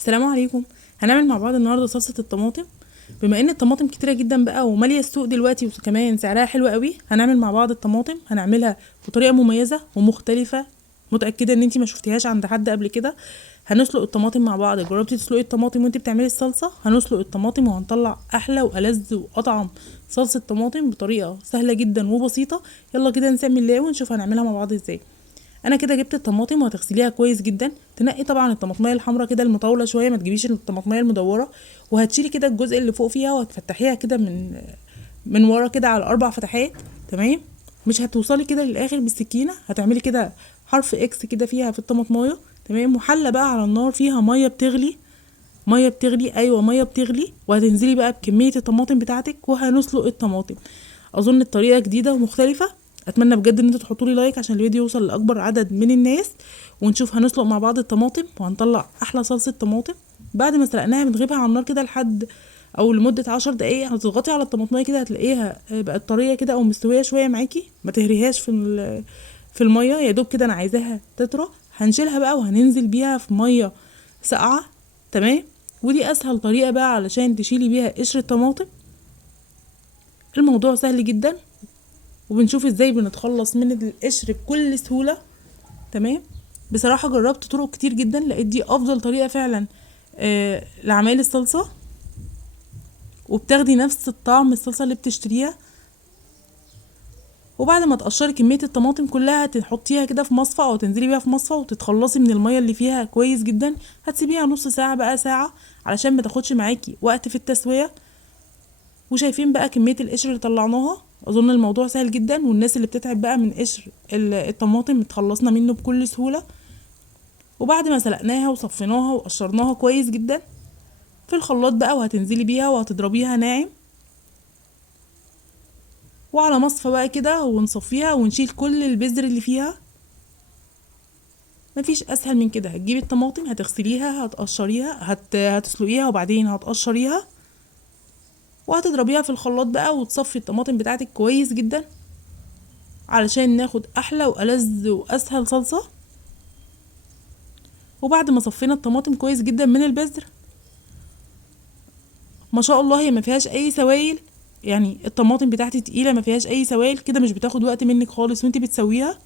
السلام عليكم. هنعمل مع بعض النهارده صلصه الطماطم. بما ان الطماطم كتيره جدا بقى وماليه السوق دلوقتي وكمان سعرها حلو قوي، هنعمل مع بعض الطماطم. هنعملها بطريقه مميزه ومختلفه، متاكده ان انتي ما شفتيهاش عند حد قبل كده. هنسلق الطماطم مع بعض. جربتي تسلقي الطماطم وانتي بتعملي الصلصه؟ هنسلق الطماطم وهنطلع احلى والذ واطعم صلصه طماطم بطريقه سهله جدا وبسيطه. يلا كده نسمي الله ونشوف هنعملها مع بعض ازاي. انا كده جبت الطماطم وهتغسليها كويس جدا. تنقي طبعا الطماطميه الحمراء كده المطوله شويه، ما تجيبيش الطماطميه المدوره. وهتشيلي كده الجزء اللي فوق فيها وهتفتحيها كده من ورا كده على 4 فتحات. تمام. مش هتوصلي كده للاخر بالسكينه، هتعملي كده حرف اكس كده فيها في الطماطمايه. تمام. وحله بقى على النار فيها ميه بتغلي. ميه بتغلي، ايوه ميه بتغلي. وهتنزلي بقى بكميه الطماطم بتاعتك وهنسلق الطماطم. اظن الطريقه جديده ومختلفه. اتمنى بجد ان انتوا تحطوا لي لايك عشان الفيديو يوصل لاكبر عدد من الناس. ونشوف هنسلق مع بعض الطماطم وهنطلع احلى صلصه طماطم. بعد ما سلقناها بنغيبها على النار كده لحد او لمده 10 دقايق. هتضغطي على الطماطميه كده هتلاقيها بقت طريه كده او مستويه شويه معاكي. ما تهريهاش في الميه، يا دوب كده انا عايزاها تطرى. هنشيلها بقى وهننزل بيها في ميه ساقعه. تمام. ودي اسهل طريقه بقى علشان تشيلي بيها قشر الطماطم. الموضوع سهل جدا، وبنشوف ازاي بنتخلص من القشر بكل سهولة. تمام. بصراحة جربت طرق كتير جدا، لقيت دي افضل طريقة فعلا لعمايل الصلصة. وبتاخدي نفس الطعم الصلصة اللي بتشتريها. وبعد ما تقشري كمية الطماطم كلها تحطيها كده في مصفى او تنزلي بيها في مصفى وتتخلصي من المية اللي فيها كويس جدا. هتسيبيها نص ساعة بقى ساعة علشان ما تاخدش معاكي وقت في التسوية. وشايفين بقى كمية القشر اللي طلعناها. اظن الموضوع سهل جدا، والناس اللي بتتعب بقى من قشر الطماطم اتخلصنا منه بكل سهولة. وبعد ما سلقناها وصفيناها وقشرناها كويس جدا في الخلاط بقى، وهتنزلي بيها وهتضربيها ناعم. وعلى مصفى بقى كده ونصفيها ونشيل كل البذر اللي فيها. مفيش اسهل من كده. هتجيبي الطماطم هتغسليها هتقشريها هتسلقيها وبعدين هتقشريها وهتضربيها في الخلاط بقى وتصفي الطماطم بتاعتك كويس جدا علشان ناخد احلى والذ واسهل صلصة. وبعد ما صفينا الطماطم كويس جدا من البذر، ما شاء الله هي ما فيهاش اي سوائل. يعني الطماطم بتاعتي تقيله ما فيهاش اي سوائل كده، مش بتاخد وقت منك خالص وانت بتسويها.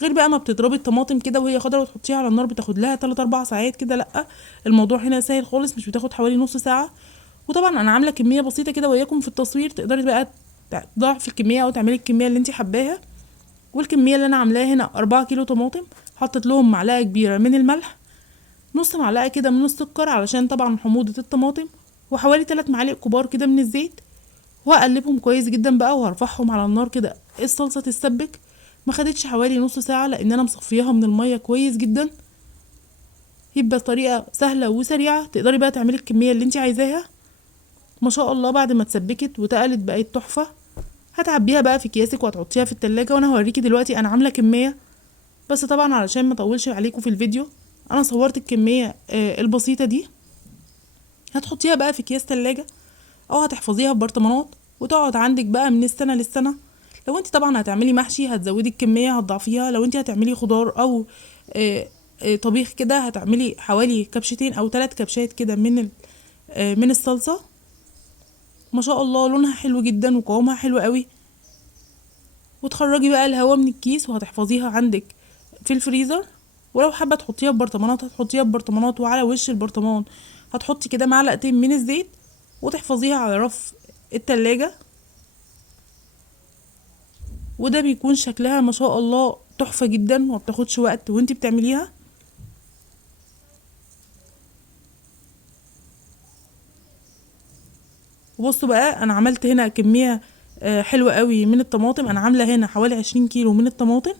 غير بقى ما بتضربي الطماطم كده وهي خضره وتحطيها على النار بتاخد لها 3 4 ساعات كده. لا، الموضوع هنا سهل خالص، مش بتاخد حوالي نص ساعه. وطبعا انا عامله كميه بسيطه كده وياكم في التصوير، تقدري بقى تضاعفي الكميه او تعملي الكميه اللي انت حباها. والكميه اللي انا عاملاها هنا 4 كيلو طماطم. حطيت لهم معلقه كبيره من الملح، نص معلقه كده من السكر علشان طبعا حموضه الطماطم، وحوالي 3 معالق كبار كده من الزيت. وهقلبهم كويس جدا بقى وهرفعهم على النار كده الصلصه تتسبك. ما خدتش حوالي نص ساعه لان انا مصفياها من الميه كويس جدا. يبقى طريقه سهله وسريعه، تقدري بقى تعملي الكميه اللي انت عايزاها. ما شاء الله بعد ما اتسبكت وتقلت بقت تحفه. هتعبيها بقى في اكياسك وهتحطيها في التلاجة. وانا هوريكي دلوقتي انا عامله كميه، بس طبعا علشان ما اطولش عليكم في الفيديو انا صورت الكميه البسيطه دي. هتحطيها بقى في اكياس تلاجة او هتحفظيها في برطمانات وتقعد عندك بقى من السنه للسنه. لو انت طبعا هتعملي محشي هتزودي الكميه هتضعفيها. لو انت هتعملي خضار او طبيخ كده هتعملي حوالي كبشتين او 3 كبشات كده من الصلصه. ما شاء الله لونها حلو جدا وقوامها حلو قوي. وتخرجي بقى الهواء من الكيس وهتحفظيها عندك في الفريزر. ولو حابه تحطيها في برطمانات هتحطيها في برطمانات، وعلى وش البرطمان هتحطي كده معلقتين من الزيت وتحفظيها على رف التلاجة. وده بيكون شكلها ما شاء الله تحفة جدا وما بتاخدش وقت وانتي بتعمليها. وبصوا بقى انا عملت هنا كمية حلوة قوي من الطماطم. انا عاملة هنا حوالي 20 كيلو من الطماطم.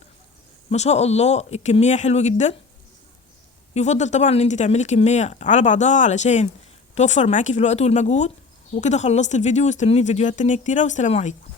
ما شاء الله الكمية حلوة جدا. يفضل طبعا ان انتي تعملي كمية على بعضها علشان توفر معاكي في الوقت والمجهود. وكده خلصت الفيديو، واستنوني في فيديوهات تانية كتيرة، والسلام عليكم.